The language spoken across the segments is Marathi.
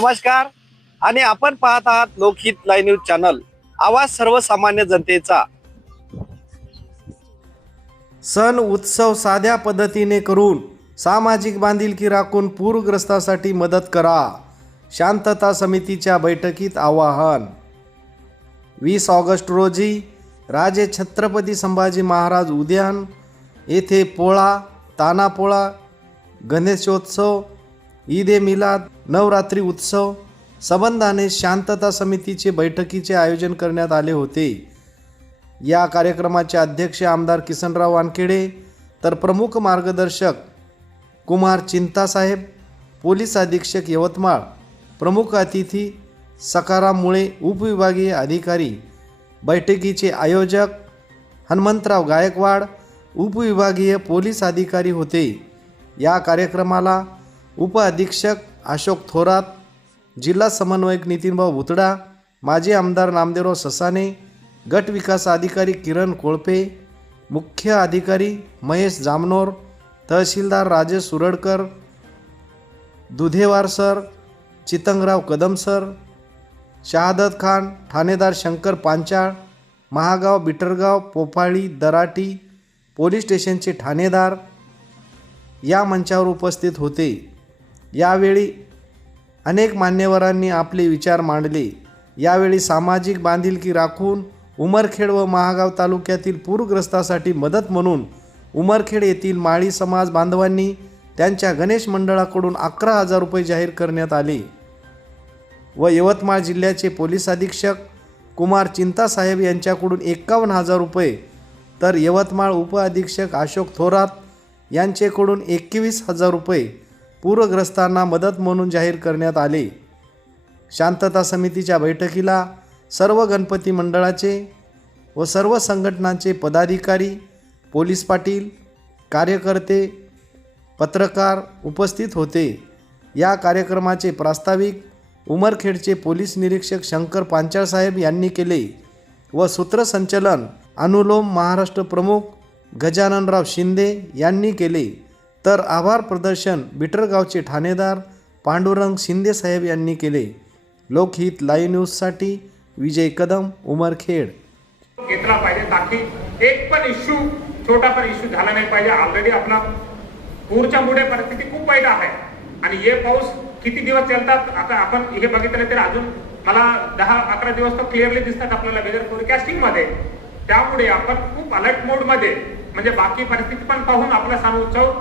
नमस्कार आणि आपण पाहत आहात लोकहित लाईव्ह न्यूज चॅनल, आवाज सर्वसामान्य जनतेचा। सण उत्सव साध्या पद्धतीने करून सामाजिक बांधिलकी राखून पूरग्रस्तांसाठी मदत करा, शांतता समितीच्या बैठकीत आवाहन। 20 ऑगस्ट रोजी राजे छत्रपती संभाजी महाराज उद्यान येथे पोळा, तानापोळा, गणेशोत्सव, ईद ए मिलाद, नवरात्री उत्सव संबंधाने शांतता समितीचे बैठकीचे आयोजन करण्यात आले होते। या कार्यक्रमाचे अध्यक्ष आमदार किसनराव वानखेडे तर प्रमुख मार्गदर्शक कुमार चिंतासाहेब, पोलीस अधीक्षक यवतमाळ, प्रमुख अतिथी सकाराम मुळे, उपविभागीय अधिकारी, बैठकीचे आयोजक हनुमंतराव गायकवाड, उपविभागीय पोलीस अधिकारी होते। या कार्यक्रमाला उप अधीक्षक अशोक थोरात, जिल्हा समन्वयक नितीनभाऊ भुतडा, माजी आमदार नामदेवराव ससाने, गट विकास अधिकारी किरण कोळपे, मुख्य अधिकारी महेश जामनोर, तहसीलदार राजेश सुरडकर, दुधेवार सर, चितंगराव कदम सर, शहादत खान, ठाणेदार शंकर पांचाळ, महागाव, बिटरगाव, पोफाळी, दराटी पोलीस स्टेशनचे ठाणेदार या मंचावर उपस्थित होते। यावेळी अनेक मान्यवरांनी आपले विचार मांडले। यावेळी सामाजिक बांधिलकी राखून उमरखेड व महागाव तालुक्यातील पूरग्रस्तांसाठी मदत म्हणून उमरखेड येथील माळी समाज बांधवांनी त्यांच्या गणेश मंडळाकडून 11,000 रुपये जाहीर करण्यात आले व यवतमाळ जिल्ह्याचे पोलीस अधीक्षक कुमार चिंतासाहेब यांच्याकडून 51,000 रुपये तर यवतमाळ उप अधीक्षक अशोक थोरात यांच्याकडून 21,000 रुपये पूरग्रस्तांना मदत म्हणून जाहीर करण्यात आले। शांतता समितीच्या बैठकीला सर्व गणपती मंडळाचे व सर्व संघटनांचे पदाधिकारी, पोलीस पाटील, कार्यकर्ते, पत्रकार उपस्थित होते। या कार्यक्रमाचे प्रास्ताविक उमरखेडचे पोलीस निरीक्षक शंकर पांचाळ साहेब यांनी केले व सूत्रसंचलन अनुलोम महाराष्ट्र प्रमुख गजाननराव शिंदे यांनी केले, तर आभार प्रदर्शन बिटरगावचे ठाणेदार पांडुरंग शिंदे साहेब यांनी केले। लोकहित लाईव्ह न्यूजसाठी विजय कदम, उमरखेड। घेतला पाहिजे ताकि एक पण इश्यू, छोटा पण इश्यू झाला नाही पाहिजे। ऑलरेडी आपला पूरच्या मुळे परिस्थिती खूप वाईट आहे आणि हे पाऊस किती दिवस चालतात आता आपण हे बघितलं तर अजून मला 10-11 दिवस तो क्लिअरली दिसतात आपल्याला वेदर फोरकास्टिंग मध्ये। त्यामुळे आपण खूप अलर्ट मोड मध्ये म्हणजे बाकी परिस्थिती पण पाहून आपला सण उत्सव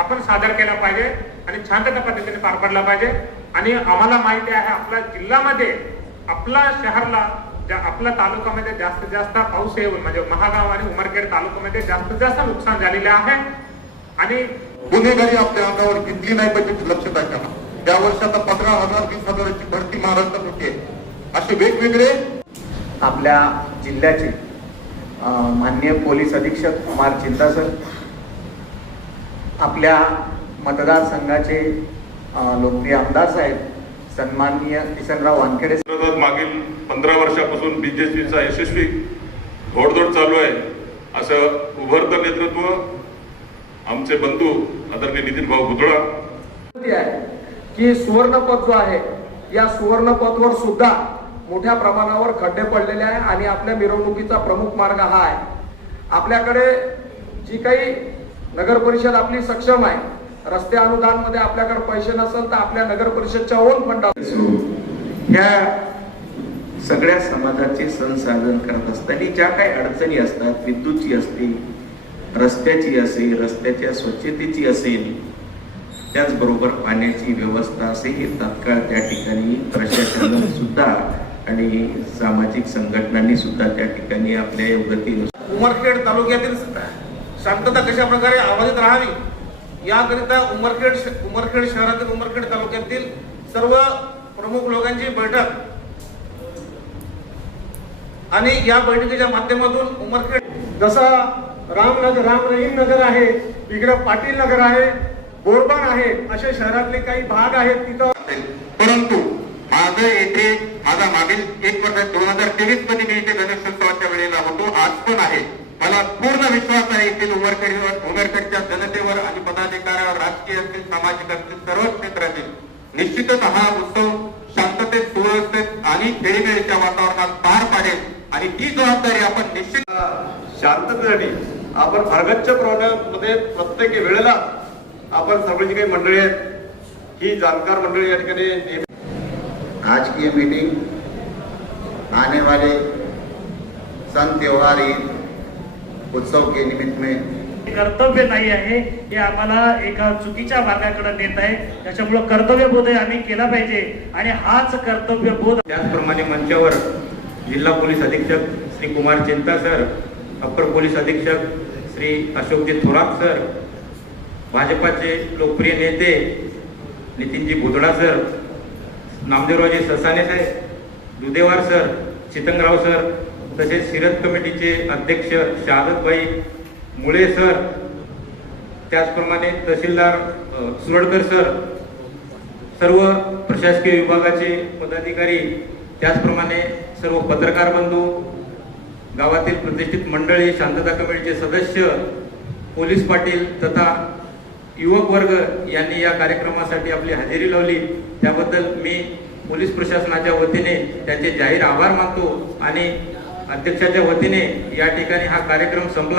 आपण सादर केला पाहिजे आणि शांतता पद्धतीने पार पडला पाहिजे। आणि आम्हाला माहिती आहे आपल्या जिल्ह्यामध्ये, आपला शहरला, आपल्या तालुक्यामध्ये जास्तीत जास्त पाऊस येऊन म्हणजे महागाव आणि उमरखेड तालुक्यामध्ये जास्तीत जास्त नुकसान झालेले आहे आणि गुन्हेगारी आपल्या अंगावर घेतली नाही पाहिजे लक्षात ठेवा। या वर्षात 15,000 20,000ची भरती महाराष्ट्रात होते। असे वेगवेगळे आपल्या जिल्ह्याचे माननीय पोलीस अधीक्षक कुमार चिंतासर, आपल्या मतदारसंघाचे लोकप्रिय आमदार साहेब सन्माननीय किसनराव वानखेडे, मागील 15 वर्षापासून बीजेपीचा यशस्वी घोडदौड चालू आहे असं उभरतं नेतृत्व आमचे बंधू आदरणीय नितीनभाऊ भुतडा की सुवर्णपथ जो आहे या सुवर्णपथवर सुद्धा मोठ्या प्रमाणावर खड्डे पडलेले आहे आणि आपल्या मिरवणुकीचा प्रमुख मार्ग हा आहे। आपल्याकडे जी काही नगर परिषद आपली सक्षम आहे, रस्ते अनुदान मध्ये आपल्याकडे पैसे नसेल तर आपल्या नगर परिषदच्या ओन फंड ह्या सगळ्या समाजाचे सण साजन करत असताना ज्या काही अडचणी असतात, विद्युतची असते, रस्त्याची असेल, रस्त्याच्या स्वच्छतेची असेल, त्याचबरोबर पाण्याची व्यवस्था असेल, हे तात्काळ त्या ठिकाणी प्रशासनाने सुद्धा आणि सामाजिक संघटनांनी सुद्धा त्या ठिकाणी आपल्या योगतीनुसार उमरखेड तालुक्यातील शांतता कशा प्रकारे आवाजित राहावी याकरिता उमरखेड शहरातील उमरखेड तालुक्यातील सर्व प्रमुख लोकांची बैठक आणि या बैठकीच्या माध्यमातून उमरखेड जसा राम रहीम नगर आहे, इकडे पाटील नगर आहे, बोरबान आहे, असे शहरातले काही भाग आहेत तिथं। परंतु माझं येथे माझा मागील 1 वर्ष 2023 मध्ये मी इथे गणेशोत्सवाच्या वेळेला होतो, आज पण आहे। मला पूर्ण विश्वास आहे येथील उमरखेडच्या जनतेवर आणि पदाधिकाऱ्यावर, राजकीय असतील, सामाजिक असतील, सर्व क्षेत्रातील निश्चितच हा उत्सव शांततेत, सुव्यवस्थेत आणि खेळीमेळीच्या वातावरणात पार पाडेल आणि ती जबाबदारी आपण निश्चित शांततेसाठी आपण भरगच्च प्रमाणामध्ये प्रत्येक वेळेला आपण सगळी जी काही मंडळी आहेत ही जाणकार मंडळी या ठिकाणी नेहमी आज की ये मीटिंग आने वाले सन त्योहार ईद उत्सव के निमित्त में कर्तव्य नाही आहे हे आम्हाला एका चुकीच्या मार्गाकडे नेत आहे. त्याच्यामुळे कर्तव्यबोध आम्ही केला पाहिजे आणि हाच कर्तव्यबोध. त्याचप्रमाणे मंचावर जिल्हा पोलीस अधीक्षक श्री कुमार चिंता सर, अप्पर पोलीस अधीक्षक श्री अशोकजी थोरात सर, भाजपाचे लोकप्रिय नेते नितीनजी भुतडा सर, नामदेवरावजी ससाने साहेब, दुधेवार सर, चितंगराव सर, तसेच शिरत कमिटीचे अध्यक्ष शहादतभाई मुळे सर, त्याचप्रमाणे तहसीलदार सुरडकर सर, सर्व प्रशासकीय विभागाचे पदाधिकारी, त्याचप्रमाणे सर्व पत्रकार बंधू, गावातील प्रतिष्ठित मंडळी, शांतता कमिटीचे सदस्य, पोलीस पाटील तथा युवक वर्ग यांनी या कार्यक्रमासाठी आपली हजेरी लावली. त्याबद्दल मी पोलीस प्रशासनाच्या वतीने त्यांचे जाहीर आभार मानतो आणि अध्यक्षाच्या वतीने या ठिकाणी हा कार्यक्रम संपला.